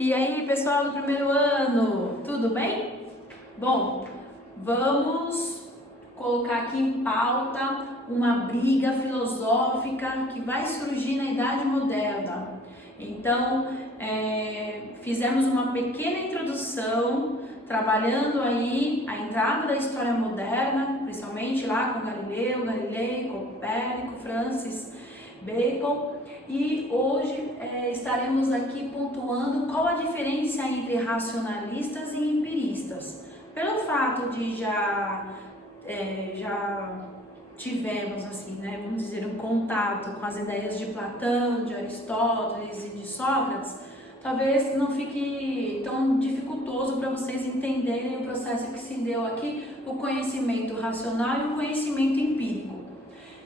E aí, pessoal do primeiro ano, tudo bem? Bom, vamos colocar aqui em pauta uma briga filosófica que vai surgir na Idade Moderna. Então, fizemos uma pequena introdução, trabalhando aí a entrada da história moderna, principalmente lá com Galileu, Galilei, Copérnico, Francis Bacon, e hoje estaremos aqui pontuando qual a diferença entre racionalistas e empiristas. Pelo fato de já tivemos, assim, né, vamos dizer, um contato com as ideias de Platão, de Aristóteles e de Sócrates, talvez não fique tão dificultoso para vocês entenderem o processo que se deu aqui, o conhecimento racional e o conhecimento empírico.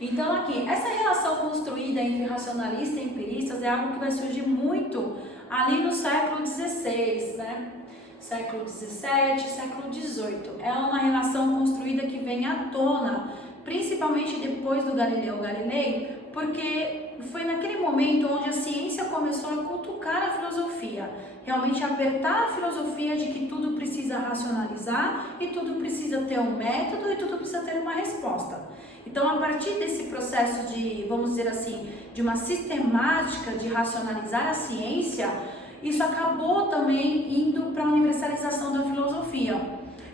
Então aqui, essa relação construída entre racionalistas e empiristas é algo que vai surgir muito ali no século XVI, né? Século XVII, século XVIII. É uma relação construída que vem à tona, principalmente depois do Galileu Galilei, porque foi naquele momento onde a ciência começou a cutucar a filosofia, realmente apertar a filosofia de que tudo precisa racionalizar e tudo precisa ter um método e tudo precisa ter uma resposta. Então, a partir desse processo de, vamos dizer assim, de uma sistemática de racionalizar a ciência, isso acabou também indo para a universalização da filosofia.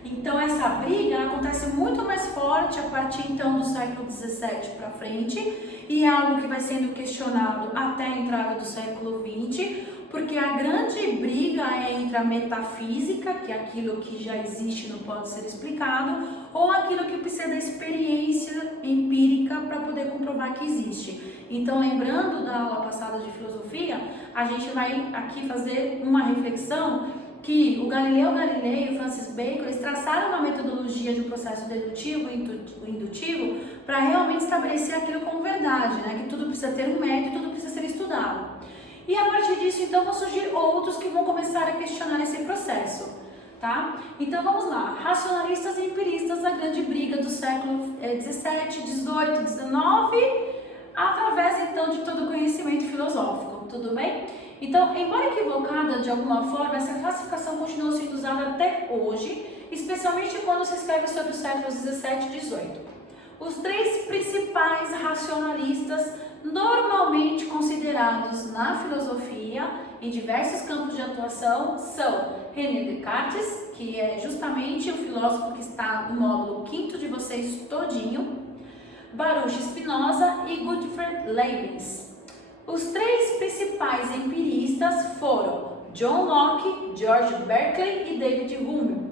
Então, essa briga acontece muito mais forte a partir então do século XVII para frente, e é algo que vai sendo questionado até a entrada do século XX, porque a grande briga é entre a metafísica, que é aquilo que já existe e não pode ser explicado, ou aquilo que precisa da experiência empírica para poder comprovar que existe. Então, lembrando da aula passada de filosofia, a gente vai aqui fazer uma reflexão que o Galileu Galilei e o Francis Bacon, eles traçaram uma metodologia de um processo dedutivo e indutivo para realmente estabelecer aquilo como verdade, né? Que tudo precisa ter um método, tudo precisa ser estudado. E a partir disso, então, vão surgir outros que vão começar a questionar esse processo, tá? Então, vamos lá. Racionalistas e empiristas, a grande briga do século XVII, XVIII, XIX, através, então, de todo o conhecimento filosófico, tudo bem? Então, embora equivocada de alguma forma, essa classificação continua sendo usada até hoje, especialmente quando se escreve sobre os séculos XVII e XVIII. Os três principais racionalistas normalmente considerados na filosofia, em diversos campos de atuação, são René Descartes, que é justamente o filósofo que está no módulo 5º de vocês todinho, Baruch Spinoza e Gottfried Leibniz. Os três principais empiristas foram John Locke, George Berkeley e David Hume,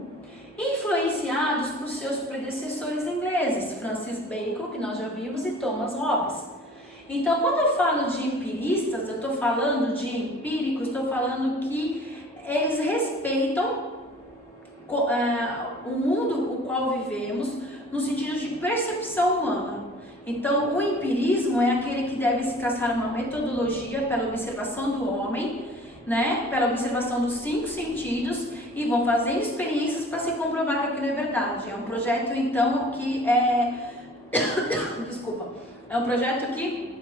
influenciados por seus predecessores ingleses, Francis Bacon, que nós já vimos, e Thomas Hobbes. Então, quando eu falo de empiristas, eu estou falando de empíricos, estou falando que eles respeitam o mundo o qual vivemos, no sentido de percepção humana. Então, o empirismo é aquele que deve se traçar uma metodologia pela observação do homem, né, pela observação dos 5 sentidos, e vão fazendo experiências para se comprovar que aquilo é verdade. É um projeto, então, que é um projeto que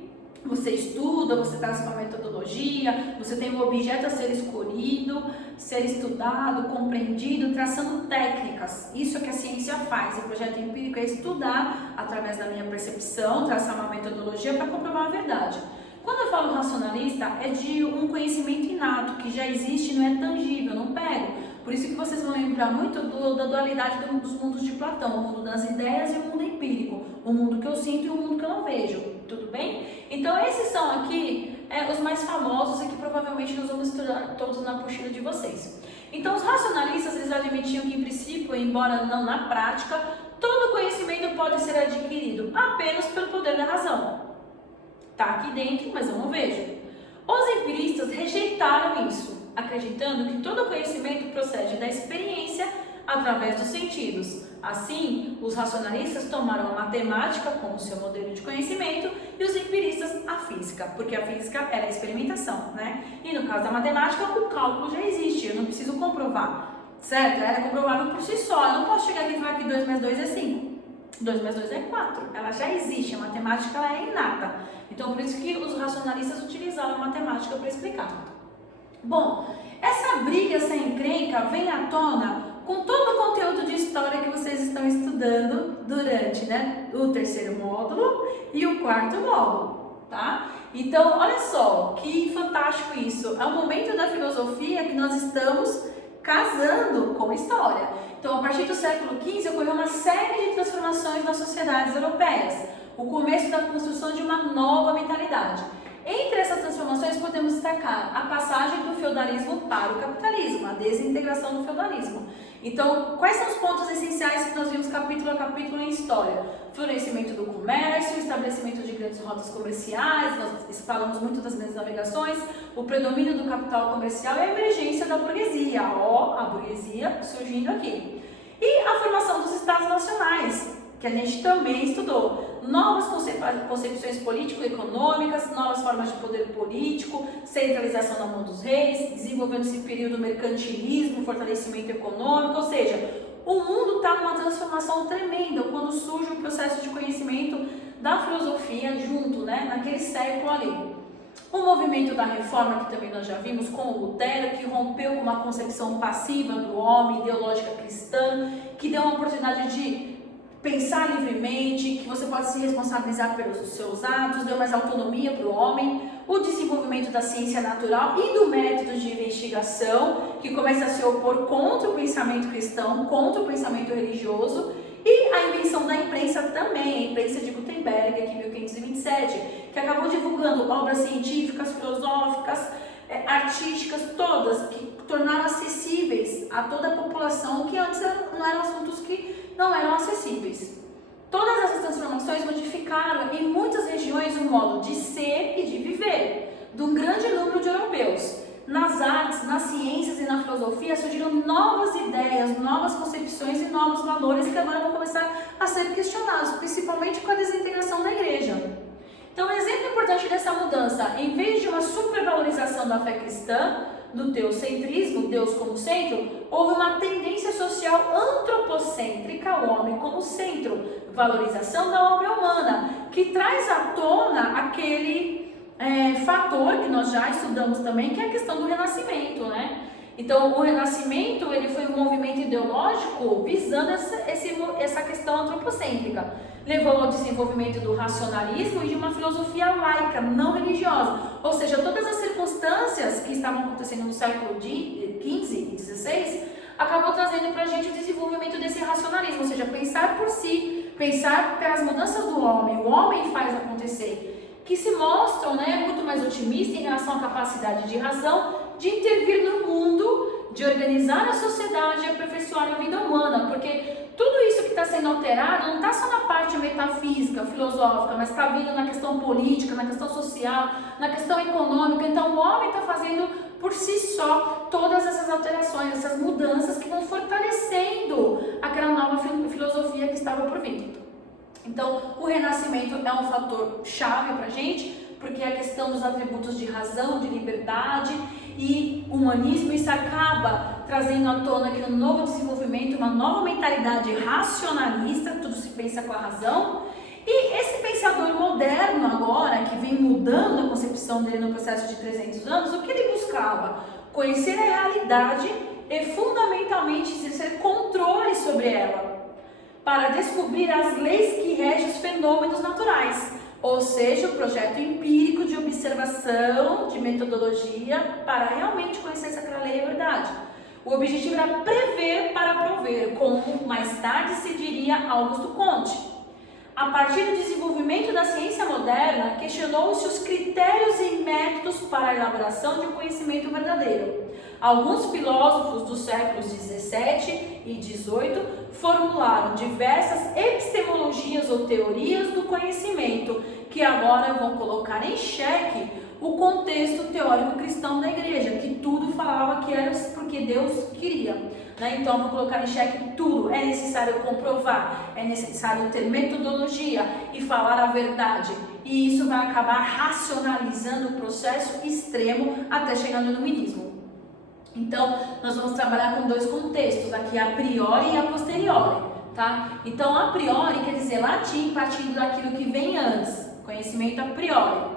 você estuda, você traz uma metodologia, você tem um objeto a ser escolhido, ser estudado, compreendido, traçando técnicas. Isso é que a ciência faz. O projeto empírico é estudar através da minha percepção, traçar uma metodologia para comprovar a verdade. Quando eu falo racionalista, é de um conhecimento inato, que já existe, não é tangível, não pego. Por isso que vocês vão lembrar muito da dualidade dos mundos de Platão, o mundo das ideias e o mundo empírico, o mundo que eu sinto e o mundo que eu não vejo, tudo bem? Então esses são aqui os mais famosos e que provavelmente nós vamos estudar todos na apostila de vocês. Então os racionalistas, eles admitiam que em princípio, embora não na prática, todo conhecimento pode ser adquirido apenas pelo poder da razão. Está aqui dentro, mas eu não vejo. Os empiristas rejeitaram isso, acreditando que todo conhecimento procede da experiência através dos sentidos. Assim, os racionalistas tomaram a matemática como seu modelo de conhecimento e os empiristas a física, porque a física era a experimentação, né? E no caso da matemática, o cálculo já existe, eu não preciso comprovar, certo? Era comprovável por si só, eu não posso chegar aqui e falar que 2 mais 2 é 5. 2 mais 2 é 4, ela já existe, a matemática ela é inata. Então, por isso que os racionalistas utilizaram a matemática para explicar. Bom, essa essa encrenca vem à tona com todo o conteúdo de história que vocês estão estudando durante, né, o terceiro módulo e o quarto módulo, tá? Então, olha só, que fantástico isso. É o momento da filosofia que nós estamos casando com história. Então, a partir do século XV, ocorreu uma série de transformações nas sociedades europeias. O começo da construção de uma nova mentalidade. Entre essas transformações, podemos destacar a passagem do feudalismo para o capitalismo, a desintegração do feudalismo. Então, quais são os pontos essenciais que nós vimos capítulo a capítulo em história? Florescimento do comércio, estabelecimento de grandes rotas comerciais, nós falamos muito das grandes navegações, o predomínio do capital comercial e a emergência da burguesia, a burguesia surgindo aqui. E a formação dos estados nacionais, que a gente também estudou. Novas concepções político-econômicas, novas formas de poder político, centralização na mão dos reis, desenvolvendo esse período mercantilismo, fortalecimento econômico, ou seja, o mundo está numa transformação tremenda quando surge o processo de conhecimento da filosofia junto, né, naquele século ali. O movimento da reforma, que também nós já vimos com o Lutero, que rompeu com uma concepção passiva do homem, ideológica cristã, que deu uma oportunidade de pensar livremente, que você pode se responsabilizar pelos seus atos, deu mais autonomia para o homem, o desenvolvimento da ciência natural e do método de investigação, que começa a se opor contra o pensamento cristão, contra o pensamento religioso, e a invenção da imprensa também, a imprensa de Gutenberg, aqui em 1527, que acabou divulgando obras científicas, filosóficas, artísticas, todas, que tornaram acessíveis a toda a população, que antes não eram assuntos que não eram acessíveis. Todas essas transformações modificaram em muitas regiões o modo de ser e de viver de um grande número de europeus. Nas artes, nas ciências e na filosofia surgiram novas ideias, novas concepções e novos valores que agora vão começar a ser questionados, principalmente com a desintegração da igreja. Então, um exemplo importante dessa mudança, em vez de uma supervalorização da fé cristã, do teocentrismo, Deus como centro, houve uma tendência social antropocêntrica, o homem como centro, valorização da obra humana, que traz à tona aquele fator que nós já estudamos também, que é a questão do renascimento, né? Então, o renascimento ele foi um movimento ideológico visando essa questão antropocêntrica. Levou ao desenvolvimento do racionalismo e de uma filosofia laica, não religiosa. Ou seja, todas as circunstâncias que estavam acontecendo no século XV e XVI acabou trazendo para a gente o desenvolvimento desse racionalismo, ou seja, pensar por si, pensar pelas mudanças do homem, o homem faz acontecer, que se mostram, né, muito mais otimistas em relação à capacidade de razão de intervir no mundo, de organizar a sociedade e aperfeiçoar a vida humana, porque tudo isso que está sendo alterado não está só na parte metafísica, filosófica, mas está vindo na questão política, na questão social, na questão econômica. Então o homem está fazendo por si só todas essas alterações, essas mudanças que vão fortalecendo aquela nova filosofia que estava por vir. Então o renascimento é um fator chave para a gente, porque a questão dos atributos de razão, de liberdade e humanismo, isso acaba trazendo à tona aqui um novo desenvolvimento, uma nova mentalidade racionalista, tudo se pensa com a razão. E esse pensador moderno agora, que vem mudando a concepção dele no processo de 300 anos, o que ele buscava? Conhecer a realidade e fundamentalmente exercer controle sobre ela, para descobrir as leis que regem os fenômenos naturais. Ou seja, o projeto empírico de observação, de metodologia, para realmente conhecer se aquela lei é verdade. O objetivo era prever para prover, como mais tarde se diria Augusto Comte. A partir do desenvolvimento da ciência moderna, questionou-se os critérios e métodos para a elaboração de um conhecimento verdadeiro. Alguns filósofos dos séculos 17 e 18 formularam diversas epistemologias ou teorias do conhecimento, que agora vão colocar em xeque o contexto teórico cristão da igreja, que tudo falava que era porque Deus queria. Né? Então, vou colocar em xeque tudo. É necessário comprovar, é necessário ter metodologia e falar a verdade. E isso vai acabar racionalizando o processo extremo até chegar no iluminismo. Então, nós vamos trabalhar com dois contextos, aqui a priori e a posteriori, tá? Então, a priori quer dizer latim, partindo daquilo que vem antes, conhecimento a priori.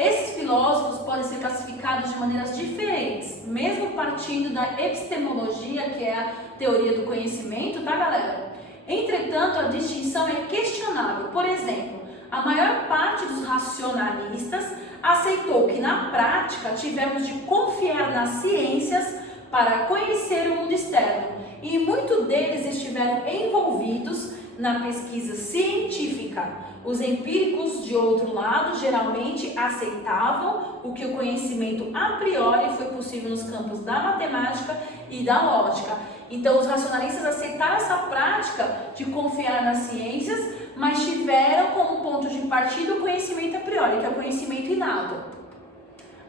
Esses filósofos podem ser classificados de maneiras diferentes, mesmo partindo da epistemologia, que é a teoria do conhecimento, tá, galera? Entretanto, a distinção é questionável. Por exemplo, a maior parte dos racionalistas aceitou que na prática tivemos de confiar nas ciências para conhecer o mundo externo, e muitos deles estiveram envolvidos na pesquisa científica. Os empíricos, de outro lado, geralmente aceitavam o que o conhecimento a priori foi possível nos campos da matemática e da lógica. Então, os racionalistas aceitaram essa prática de confiar nas ciências, mas tiveram como ponto de partida o conhecimento a priori, que é o conhecimento inato.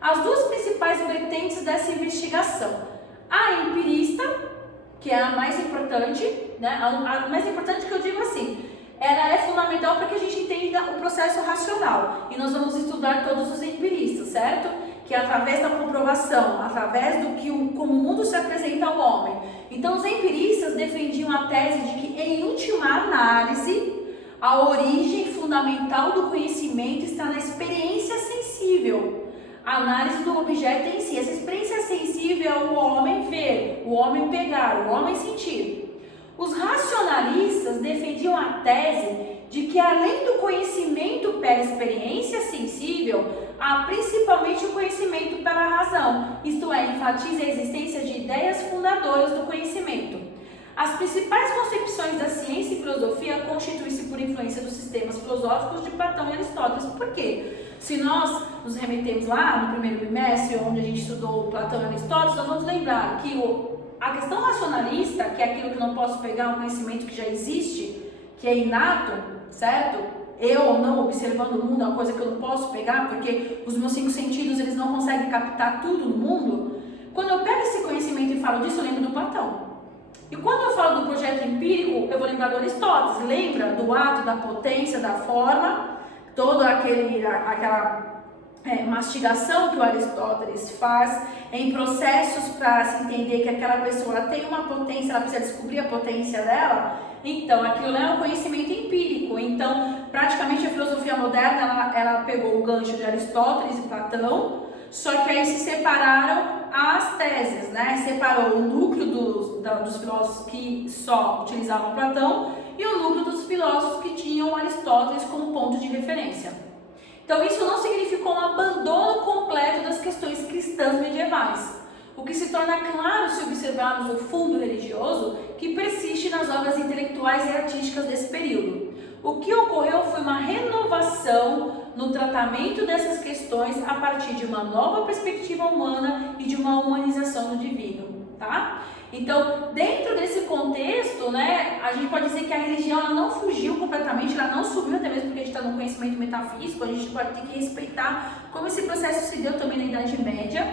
As duas principais vertentes dessa investigação: a empirista, que é a mais importante, né? A mais importante, que eu digo assim, ela é fundamental para que a gente entenda o processo racional. E nós vamos estudar todos os empiristas, certo? Que é através da comprovação, através do que como o mundo se apresenta ao homem. Então, os empiristas defendiam a tese de que, em última análise, a origem fundamental do conhecimento está na experiência sensível. A análise do objeto em si. Essa experiência sensível é o homem ver, o homem pegar, o homem sentir. Os racionalistas defendiam a tese de que, além do conhecimento pela experiência sensível, há principalmente o conhecimento pela razão, isto é, enfatiza a existência de ideias fundadoras do conhecimento. As principais concepções da ciência e filosofia constituem-se por influência dos sistemas filosóficos de Platão e Aristóteles. Por quê? Se nós nos remetemos lá no primeiro bimestre, onde a gente estudou Platão e Aristóteles, nós vamos lembrar que a questão racionalista, que é aquilo que eu não posso pegar, um conhecimento que já existe, que é inato, certo? Eu ou não observando o mundo é uma coisa que eu não posso pegar, porque os meus 5 sentidos eles não conseguem captar tudo no mundo. Quando eu pego esse conhecimento e falo disso, eu lembro do Platão. E quando eu falo do projeto empírico, eu vou lembrar do Aristóteles. Lembra do ato, da potência, da forma, toda aquela mastigação que o Aristóteles faz em processos para se entender que aquela pessoa tem uma potência, ela precisa descobrir a potência dela. Então, aquilo é um conhecimento empírico. Então, praticamente a filosofia moderna, ela pegou o gancho de Aristóteles e Platão, só que aí se separaram as teses, né? Separou o núcleo dos filósofos que só utilizavam Platão e o núcleo dos filósofos que tinham Aristóteles como ponto de referência. Então, isso não significou um abandono completo das questões cristãs medievais. O que se torna claro se observarmos o fundo religioso que persiste nas obras intelectuais e artísticas desse período. O que ocorreu foi uma renovação no tratamento dessas questões a partir de uma nova perspectiva humana e de uma humanização do divino, tá? Então, dentro desse contexto, né, a gente pode dizer que a religião ela não fugiu completamente, ela não subiu, até mesmo porque a gente está no conhecimento metafísico, a gente pode ter que respeitar como esse processo se deu também na Idade Média,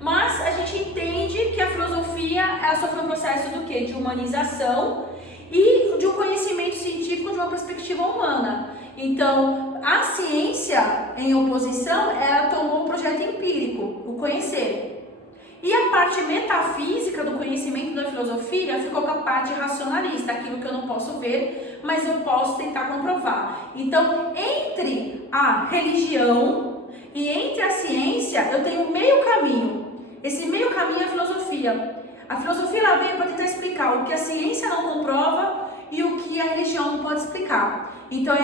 mas a gente entende que a filosofia ela sofreu um processo do quê? De humanização e de um conhecimento científico de uma perspectiva humana. Então, a ciência, em oposição, ela tomou o projeto empírico, o conhecer. E a parte metafísica do conhecimento da filosofia ficou com a parte racionalista, aquilo que eu não posso ver, mas eu posso tentar comprovar. Então, entre a religião e entre a ciência, eu tenho meio caminho. Esse meio caminho é a filosofia. A filosofia ela veio para tentar explicar o que a ciência não comprova e o que a religião não pode explicar. Então,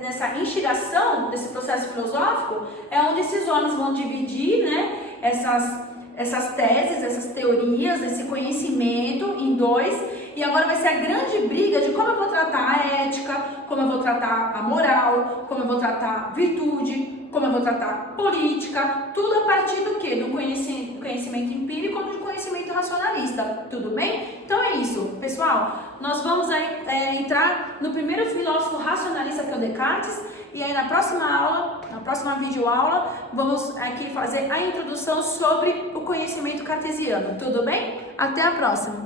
nessa instigação desse processo filosófico, é onde esses homens vão dividir, né, essas teses, essas teorias, esse conhecimento em dois, e agora vai ser a grande briga de como eu vou tratar a ética, como eu vou tratar a moral, como eu vou tratar a virtude, como eu vou tratar política, tudo a partir do quê? Do conhecimento empírico ou do conhecimento racionalista, tudo bem? Então é isso, pessoal, nós vamos aí entrar no primeiro filósofo racionalista, que é o Descartes, e aí na próxima aula, na próxima videoaula, vamos aqui fazer a introdução sobre o conhecimento cartesiano, tudo bem? Até a próxima!